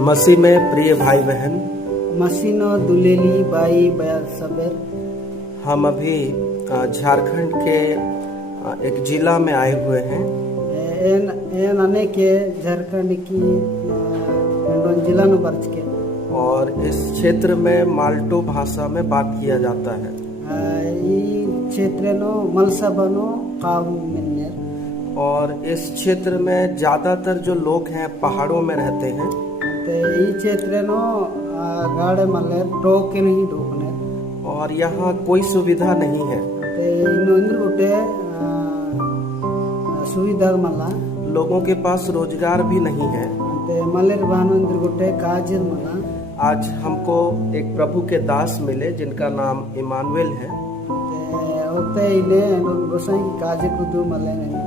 मसीह में प्रिय भाई बहन, मसीनो दुलेली बाई बया सबेर। हम अभी झारखंड के एक जिला में आए हुए हैं एन आने के झारखंड की जिला नु बर्च के और इस क्षेत्र में माल्टो भाषा में बात किया जाता है। क्षेत्र नो मलसबनो काम मिलने और इस क्षेत्र में ज्यादातर जो लोग हैं पहाड़ों में रहते हैं। ते क्षेत्र नो गाड़े मल्ले टोके नहीं डोकने और यहाँ कोई सुविधा नहीं है। ते इनो इंद्र गोटे सुविधा मल्ला लोगों के पास रोजगार भी नहीं है। ते मल्लेर बानो इंद्र गोटे काजर मल्ला। आज हमको एक प्रभु के दास मिले जिनका नाम इमानुएल है। होते इने गोसाई की काजे कुदू मल्ले नहीं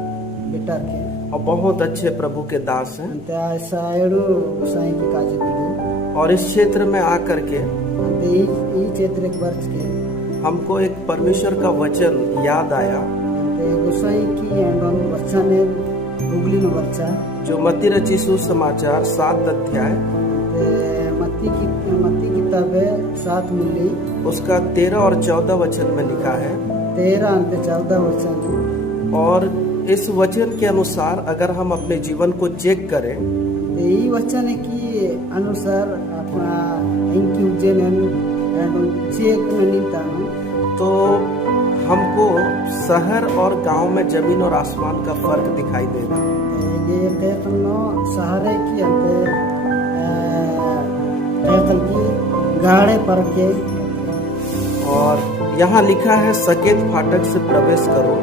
बेटा के और बहुत अच्छे प्रभु के दास हैं। अंते ऐसा एडो गोसाई की काजे कुदू और इस क्षेत्र में आकर के अंते ई क्षेत्र एक वर्ष के हमको एक परमेश्वर का वचन याद आया। अंते गोसाई की एंडोन बच्चा ने उगली नो बच्चा जो मत्ती रची सुसमाचार 7 अध्याय अंते मत्ती किताबे 7 मिली उसका 13 और 14 वचन में लिखा है। 13 अंते 14 वचन। और इस वचन के अनुसार अगर हम अपने जीवन को चेक करें यही वचन है कि अनुसार अपना इनकी उज्जैन चेक नहीं तो हमको शहर और गांव में जमीन और आसमान का फर्क दिखाई देगा। ये कहते सहारे की अंते कहते की गाड़े पर के और यहाँ लिखा है सकेत फाटक से प्रवेश करो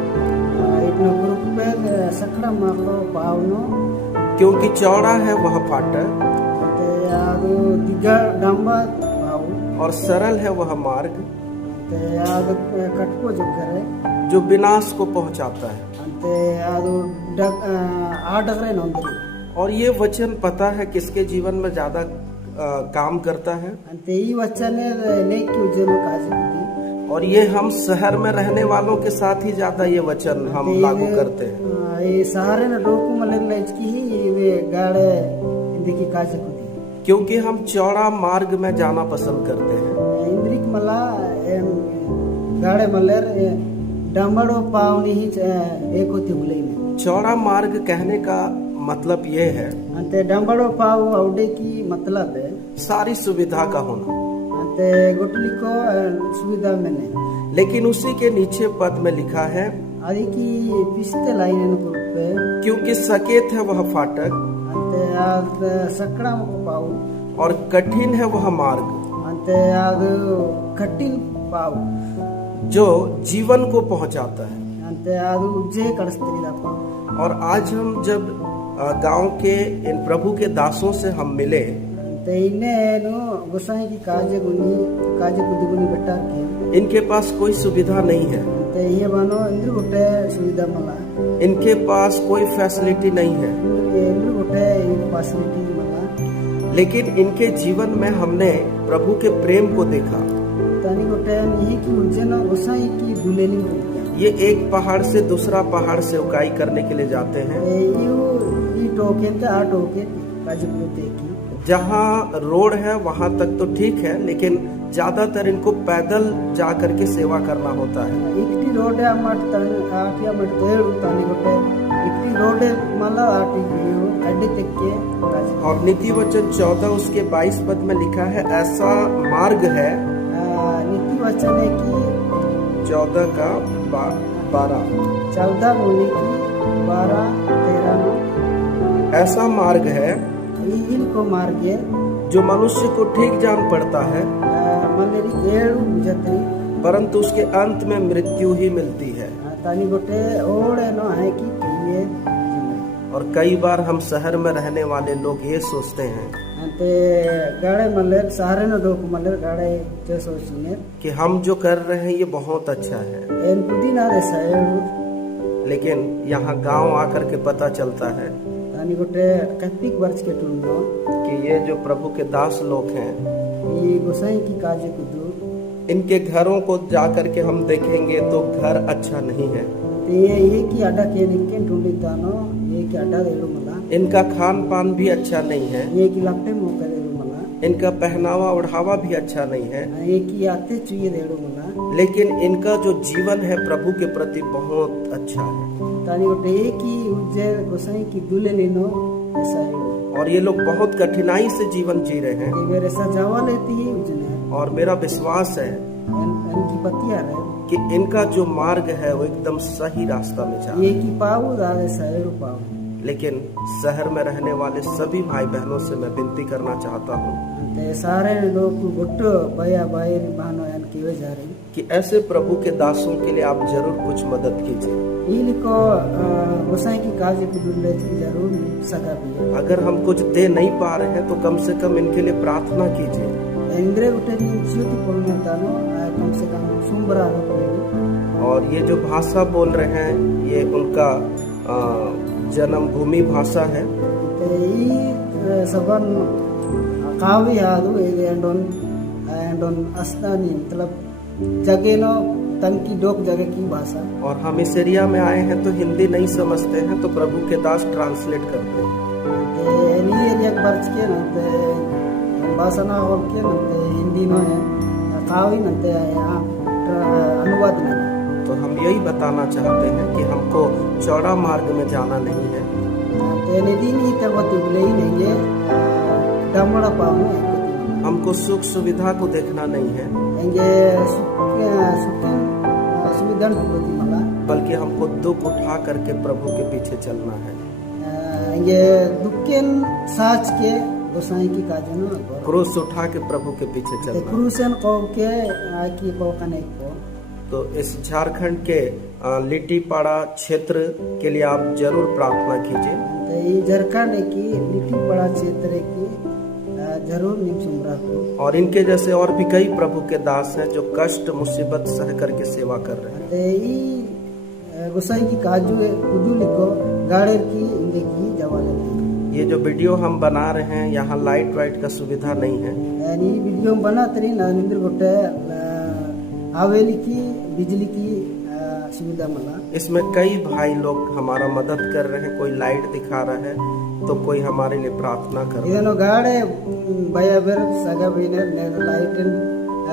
सकड़ा मारो पावनो क्योंकि चौड़ा है वह फाटक दिगा डंबा और सरल है वह मार्ग कटको जो करे जो विनाश को पहुंचाता है। और ये वचन पता है किसके जीवन में ज्यादा काम करता है। वचन और ये हम शहर में रहने वालों के साथ ही ज्यादा ये वचन हम लागू करते हैं। ये सहारे न डोकू मले की ही वे गाड़े इंद्रिक काज कुदी क्योंकि हम चौड़ा मार्ग में जाना पसंद करते हैं। इंद्रिक मला गाड़े मलेर डमड़ो पावनी ही एक होती बुलाई में। चौड़ा मार्ग कहने का मतलब ये है अंते डमड़ो पाव औडे की मतलब है सारी सुविधा का होना। गुटली को सुविधा में नहीं। लेकिन उसी के नीचे पद में लिखा है आदि की पिछते लाइन पे क्योंकि सकेत है वह फाटक अंते सकड़ा को पाऊ और कठिन है वह मार्ग अंते कठिन पाऊ जो जीवन को पहुंचाता है। अंते उज्जे कड़स्त्री पाऊ। और आज हम जब गांव के इन प्रभु के दासों से हम मिले गोसाई की काजे कुदुगुनी बेटा के इनके पास कोई सुविधा नहीं है। ये बनो इंद्र गोटे सुविधा मला इनके पास कोई फैसिलिटी नहीं है। इंद्र गोटे फैसिलिटी मला लेकिन इनके जीवन में हमने प्रभु के प्रेम को देखा। तानी गोटे यही की उज्जैन गोसाई की दुलेली ये एक पहाड़ से दूसरा पहाड़ से उकाई करने के लिए जाते हैं। जहाँ रोड है वहाँ तक तो ठीक है, लेकिन ज्यादातर इनको पैदल जा करके सेवा करना होता है। और नीति वचन 14 उसके 22 पद में लिखा है ऐसा मार्ग है। नीति वचन है कि 14 का 12 14 बोले कि 12 13 ऐसा मार्ग है इनको मार्ग जो मनुष्य को ठीक जान पड़ता है परंतु उसके अंत में मृत्यु ही मिलती है। और कई बार हम शहर में रहने वाले लोग ये सोचते हैं कि हम जो कर रहे हैं ये बहुत अच्छा है। लेकिन यहाँ गांव आकर के पता चलता है कि ये जो प्रभु के दास लोग हैं ये गोसाई की काजे कुदू इनके घरों को जाकर के हम देखेंगे तो घर अच्छा नहीं है। ये की अड्डा के निके ढूंढी तानो ये की अड्डा दे लो मला इनका खान पान भी अच्छा नहीं है। ये की लपटे मुंह करे इनका पहनावा ओढ़ावा भी अच्छा नहीं है, एक ही आते चुये देड़ो मला लेकिन इनका जो जीवन है प्रभु के प्रति बहुत अच्छा है। तानी गोटे एक ही उज्जै गोसाई की दुले लेनो ऐसा है और ये लोग बहुत कठिनाई से जीवन जी रहे हैं। ये मेरे सजावा लेती ही उजने और मेरा विश्वास है इनकी पतिया रहे कि इनका जो मार्ग है वो एकदम सही रास्ता में जा रहा ये है। की पाऊ दादे साइड पाऊ लेकिन शहर में रहने वाले सभी भाई बहनों से मैं विनती करना चाहता हूँ ते सारे लोग गुट्टो बया बाई बहनों यान किवे जा रही कि ऐसे प्रभु के दासों के लिए आप जरूर कुछ मदद कीजिए। इनको गोसाई की काज की दुले जरूर सगा भी अगर हम कुछ दे नहीं पा रहे हैं तो कम से कम इनके लिए प्रार्थना कीजिए। इंद्रे गुटे ज्योति पड़ने तानो कम से कम सुंबरा रो और ये जो भाषा बोल रहे हैं ये उनका जन्मभूमि भाषा है। ते ई सबन कावी यादु एंडोन अस्तानी मतलब जगह नो तंकी डोक जगह की भाषा। और हम इस एरिया में आए हैं तो हिंदी नहीं समझते हैं तो प्रभु के दास ट्रांसलेट करते हैं। ते नी एरिया बर्च के न ते भाषा ना और के न ते हिंदी नो है कावी न ते यहाँ अनुवाद नहीं। तो हम यही बताना चाहते हैं कि हमको चौड़ा मार्ग में जाना नहीं है। ते निधि नी तब तुले ही नहीं है डमड़ा पाऊ हमको सुख सुविधा को देखना नहीं है, इंगे सुविधा होती मला बल्कि हमको दुख उठा करके प्रभु के पीछे चलना है। इंगे दुखेन साच के गोसाई की काजनो क्रूस उठा के प्रभु के पीछे चलना है। क्रूसन को के आकी को कने को तो इस झारखंड के लिट्टीपाड़ा क्षेत्र के लिए आप जरूर प्रार्थना कीजिए। ते ई झारखंड की लिट्टी बड़ा क्षेत्र की जरूर निमसुमरा को और इनके जैसे और भी कई प्रभु के दास हैं जो कष्ट मुसीबत सह करके सेवा कर रहे हैं। ते ई गोसाई की काजू उदुली को गाड़े की इंगे की जवाले ये जो वीडियो हम बना रहे हैं यहाँ लाइट वाइट का सुविधा नहीं है। यानी वीडियो बना तरी नरेंद्र गोटे आवेली की बिजली की सुविधा मला। इसमें कई भाई लोग हमारा मदद कर रहे हैं, कोई लाइट दिखा रहा है तो कोई हमारे लिए प्रार्थना कर रहा है। इदनो गाड़े बयाबर सगा बिनर ने लाइटन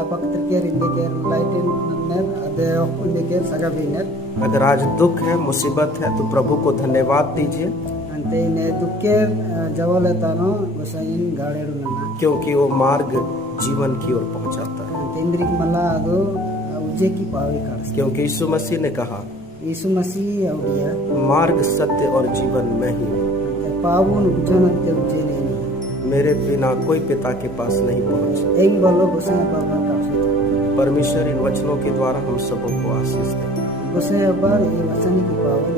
पकतर के रिंदे के लाइटन ने अदे ओपन के सगा बिनर। अगर आज दुख है मुसीबत है तो प्रभु को धन्यवाद दीजिए अंते ने दुखे जवाले तानो गोसाइन गाड़े रुना क्योंकि वो मार्ग जीवन की ओर पहुंचाता है। तेंद्रिक मला अदो उजे की पावे कास क्योंकि यीशु मसीह ने कहा यीशु मसीह औडिया मार्ग सत्य और जीवन मैं ही हूँ, पावन उजनते उजे ने मेरे बिना कोई पिता के पास नहीं पहुंच। एक बोलो गोसाई बाबा कासे परमेश्वर इन वचनों के द्वारा हम सबों को आशीष दे। गोसाई बाबा ये वचन की पावन